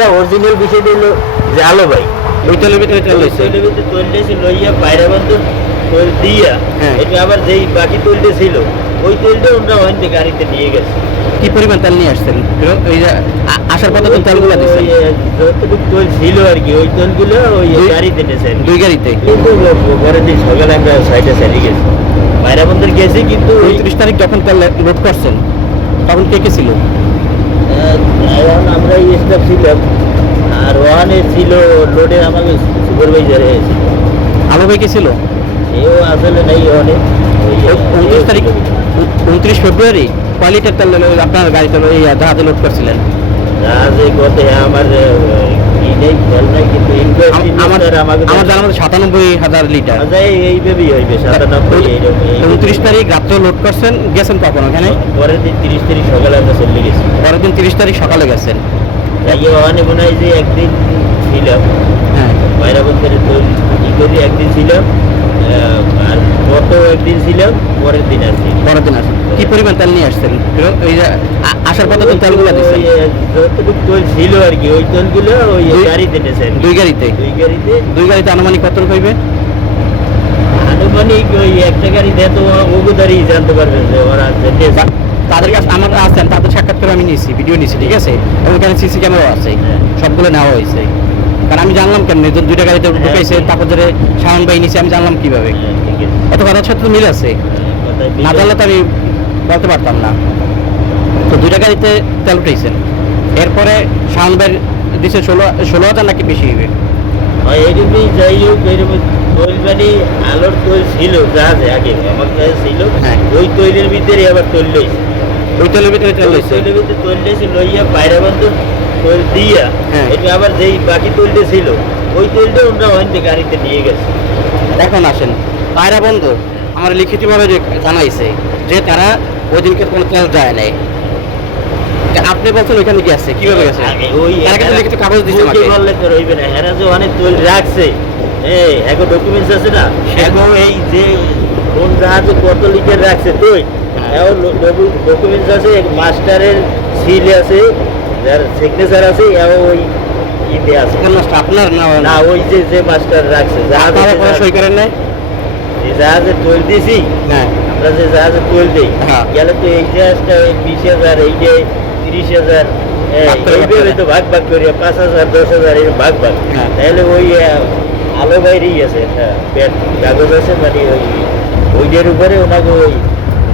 এটা অরিজিনাল বিষয়টা হলো যে আলো ভাই ওই তেলের ভিতরে তেল লইছে। তৈলের ভিতরে তৈল দিয়েছে লইয়া বাইরে বন্ধ তৈল দিয়া হ্যাঁ। এটা আবার যেই বাকি তৈলটা ছিল ওই তৈলটা ওরা ওখান থেকে গাড়িতে নিয়ে গেছে। কি পরিমাণ তেল নিয়ে আসছেন? ওই যে আসার পথে তো তেলগুলো দিচ্ছেন যতটুকু তৈল ছিল আর কি ওই তৈলগুলো ওই গাড়িতে নিয়েছে আর কি। দুই গাড়িতে? কিন্তু পরের দিন সকালে আমরা সাইডে চালিয়ে গেছি। বাইরে বন্ধের গেছি কিন্তু ওই উনত্রিশ তারিখ যখন তেল লোড করছেন তখন কে কে ছিল? এখন আমরা স্টাফ ছিলাম আর ওয়ানে ছিল লোডে আমাকে সুপারভাইজার ছিল। আলো ভাই কে ছিল? সেও আসলে নেই আহ, উনত্রিশ তারিখ এও উনত্রিশ ফেব্রুয়ারি কয় লিটার তেল আপনার গাড়িতে লো- এই জাহাজে লোড করছিলেন। জাহাজে গতে আমার আহ, ই খেয়াল নাই কিন্তু আমার আমার সাতানব্বই হাজার লিটার। আচ্ছা, এই- এইভাবেই হইবে সাতানব্বই উনত্রিশ তারিখ রাত্রে লোড করছেন গেছেন কখন ওখানে? পরের দিন তিরিশ তারিখ সকালে আমরা চলে গেছি পরের দিন তিরিশ তারিখ সকালে গেছেন। ওখানে মনে হয় যে একদিন ছিলাম হ্যাঁ। বাইরা বন্ধে তো ই করি একদিন ছিলাম আর গত একদিন ছিলাম পরের দিন আসছি। পরের দিন আসেন কি পরিমাণ তেল নিয়ে আসছেন? ওই আসার পথে তো তেলগুলো দিচ্ছেন। যতটুকু তৈল ছিল আর কি ওই তৈলগুলো ওই গাড়িতে নিয়েছে দুই গাড়িতে? দুই গাড়িতে। দুই গাড়িতে আনুমানিক কত হইবে? আনুমানিক ওই একটা গাড়ি দেয় তো ওগুদারি জানতে পারবেন যে ওরা তাদের কাছে আমার আছেন তাদের সাক্ষাৎকার আমি নিয়েছি ভিডিও নিয়েছি ঠিক আছে? এবং এখানে সিসি ক্যামেরাও আছে। হ্যাঁ। সবগুলো নেওয়া হয়েছে। কারণ আমি জানলাম কেন যে দুইটা গাড়িতে হ্যাঁ, ঢুকাইছে ঠিক। তারপর ধরে সাউন্ড বাই নিচে আমি জানলাম কীভাবে? হ্যাঁ, এত কথার সাথে তো মিল আছে। না জানলে তো আমি বলতে পারতাম না। তো দুইটা গাড়িতে তেল উঠেছেন এরপরে সাউন্ড বাই দিছে ষোলো ষোলো হাজার নাকি বেশি হইবে হয় এরকমই যাই হোক এরকম তৈল আলোর তৈল ছিল জাহাজে আগে আমার কাছে ছিল। হ্যাঁ। ওই তৈলের ভিতরে আবার তৈল লইছে ওই তেলের ভিতরে তেল ভিতরে তৈল লইছে লইয়া বাইরে বন্ধ তৈল দিয়া হ্যাঁ। এটা আবার যেই বাকি তৈলটা ছিল ওই তৈলটা ওরা ওখান থেকে গাড়িতে নিয়ে গেছে। এখন আসেন। পায়রা বন্ধ আমার লিখিতভাবে যে জানাইছে যে তারা ওই দিনকে কোনো তেল যায় নাই। আপনি বলছেন ওইখানে গেছে কীভাবে গেছে? ওই কিন্তু লিখিত কাগজ মুখে আমাকে। বললে তো রইবে না যে অনেক তৈল রাখছে এই এখন ডকুমেন্টস আছে না? এখন এই যে কোন জাহাজে কত লিটার রাখছে তুই। এখন ডকুমেন্টস আছে মাস্টারের সিল আছে যার সিগনেচার আছে এবং ওই ইতে আছে। মাস্টার আপনার না না ওই যে যে মাস্টার রাখছে জাহাজে কোনো সই করেন নাই? যে জাহাজে তৈল দিছি। হ্যাঁ। আমরা যে জাহাজে তৈল দিই। হ্যাঁ। গেলে তো এই জাহাজটা ওই বিশ হাজার এই যে তিরিশ হাজার এইভাবে তো ভাগ ভাগ করি পাঁচ হাজার দশ হাজার এরকম ভাগ ভাগ। হ্যাঁ। তাহলে ওই আলো বাইরেই আছে একটা কাগজ আছে মানে ওই ওইটার উপরে ওনাকে ওই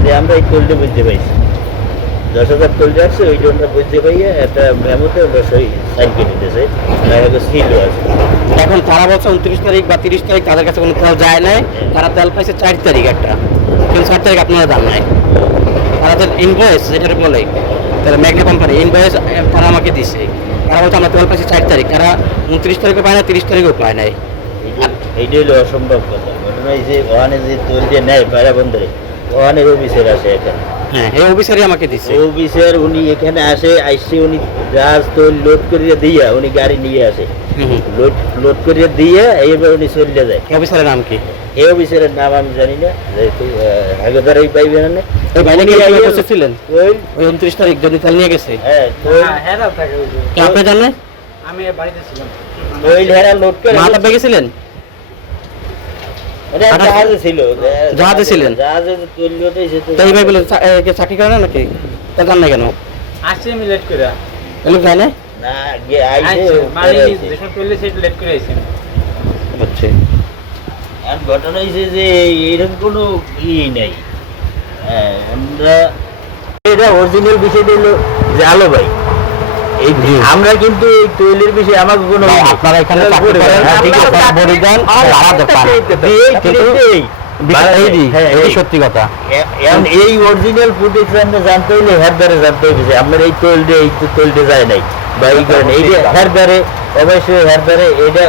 যে আমরা এই তৈলটা বুঝতে পাইছি দশ হাজার তৈল রাখছে ওইটা আমরা বুঝতে পাইয়া একটা মেমোতে ওটা সই সাইন করে দিতেছে দেখা সিলও আছে। এখন তারা বলছে উনত্রিশ তারিখ বা তিরিশ তারিখ তাদের কাছে কোনো তেল যায় নাই তারা তেল পাইছে চার তারিখ একটা। কিন্তু চার তারিখ আপনারা জান নাই। তারা তো ইনভয়েস যেটা বলে তারা ম্যাগনা কোম্পানি ইনভয়েস তারা আমাকে দিছে। তারা বলছে আমরা তেল পাইছি চার তারিখ তারা উনত্রিশ তারিখও পায় না তিরিশ তারিখও পায় নাই। এইটাই হলো অসম্ভব কথা। ঘটনা এই যে ওখানে যে তৈল যে নেয় পায়রা বন্দরে ওখানের অফিসের আসে এখানে। হ্ঁ এই অফিসারই আমাকে দিছে। অফিসের উনি এখানে আসে আইসে উনি জাহাজ লোড করিয়ে দিয়া উনি গাড়ি নিয়ে আসে। হুম হুম। লোড লোড করিয়ে দিয়ে এইবার উনি চলে যায়। অফিসারের নাম কি? এই অফিসের নাম আমি জানি না যেহেতু পাইবে না। ওই ভাইটা কি উনি বসেছিলেন? তৈল ওই উনত্রিশ তারিখ যদি নিয়ে গেছে? হ্যাঁ কি আপনি জানেন? আমি বাড়িতে ছিলাম। তৈল হেরা লোড করে মাথা জাহাজে ছিল জাহাজে ছিলেন? ভাই বলে চাকরি করে না নাকি? তা জান না কেন। আসছি আমি লেট করে। যায় না? মানে আর ঘটনা হয়েছে যে এরকম কোনো ই নেই। হ্যাঁ, আমরা এটা অরিজিনাল বিষয়টা হলো যে আলো ভাই। আমরা কিন্তু এই তৈলের বিষয়ে আমাকে কোনো আপনারা এখানে। সত্যি কথা। এই অরিজিনাল ফুটেজ আমরা জানতে হইলে হের দ্বারে জানতে হবে আপনার এই তৈলটা এই তৈলটা যায় নাই বা এই কারণে এই যে হের দ্বারে অবশ্যই হের দ্বারে এটা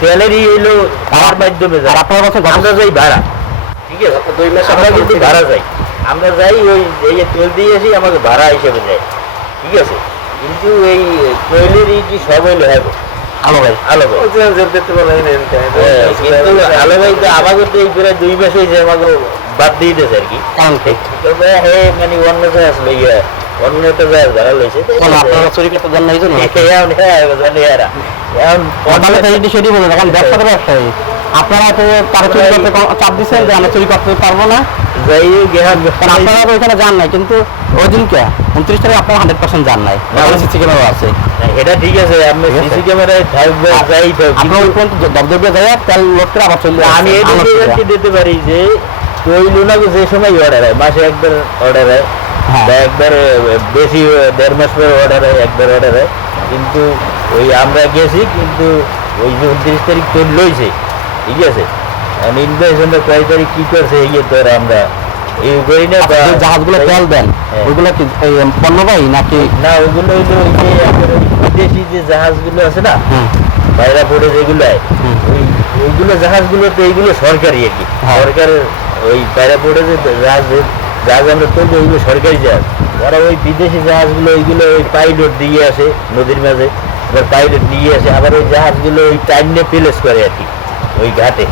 তেলেরই হইল তার মাধ্যমে যায়। আপনার কথা আমরা যাই ভাড়া। ঠিক আছে দুই মাস আমরা কিন্তু ভাড়া যাই। আমরা যাই ওই এই তেল দিয়ে আসি আমাকে ভাড়া হিসেবে যায়। ঠিক আছে? কিন্তু এই তৈলেরই কি সব হইল আলো ভাই আলো ভাই কিন্তু আলো ভাই তো আমাকে তো এই প্রায় দুই মাস আমাকে বাদ দিয়ে দিয়েছে আর কি। কি? তবে হে মানে অন্য জায়গায় আসলে ইয়ে অন্য একটা জায়গায় ধরা লইছে আপনারা চুরি করতে দেন না জন্য? এখন হ্যাঁ জানি এরা। এখন তাহলে তো এটি সেটি বলে এখন ব্যবসা তো ব্যবসায়ী আপনারা তো তারা চুরি করতে চাপ দিচ্ছেন যে আমরা চুরি করতে পারব না। যাই এখন আপনারা তো ওইখানে যান নাই কিন্তু ওই দিনকে উনত্রিশ তারিখ আপনারা হান্ড্রেড পার্সেন্ট যান নাই। না। সিসি ক্যামেরা আছে। এটা ঠিক আছে আপনি সিসি ক্যামেরায় থাকবে যাই আমরা ওই পর্যন্ত দবদবে যাই তেল লোড করে আবার চলে আমি এই দিতে পারি যে ওই লুনাকে যে সময় অর্ডার হয় মাসে একবার অর্ডার হয় হ্যাঁ। বা একবার বেশি দেড় মাস পরে অর্ডার হয় একবার অর্ডার হয়। কিন্তু ওই আমরা গেছি কিন্তু ওই যে উনত্রিশ তারিখ তোর লইছে ঠিক আছে? ইনভয়েস আমরা কয় তারিখ কি করছে এই তো আমরা আচ্ছা, জাহাজগুলো তেল দেন হ্যাঁ। ওইগুলো কি পণ্যবাহী নাকি? না ওইগুলো ওই যে বিদেশি যে জাহাজগুলো আছে না বাইরা পড়ে যেগুলো ওইগুলো জাহাজগুলো তো এইগুলো সরকারি আর কি। হ্যাঁ। সরকারের ওই বাইরা পড়ে যে জাহাজ জাহাজ আমরা তুলবো ওইগুলো সরকারি জাহাজ। ওরা ওই বিদেশি জাহাজগুলো ওইগুলো ওই পাইলট দিয়ে আসে নদীর মাঝে। এবার পাইলট নিয়ে আসে আবার ওই জাহাজগুলো ওই টাইম নিয়ে প্লেস করে আর কি ওই ঘাটে।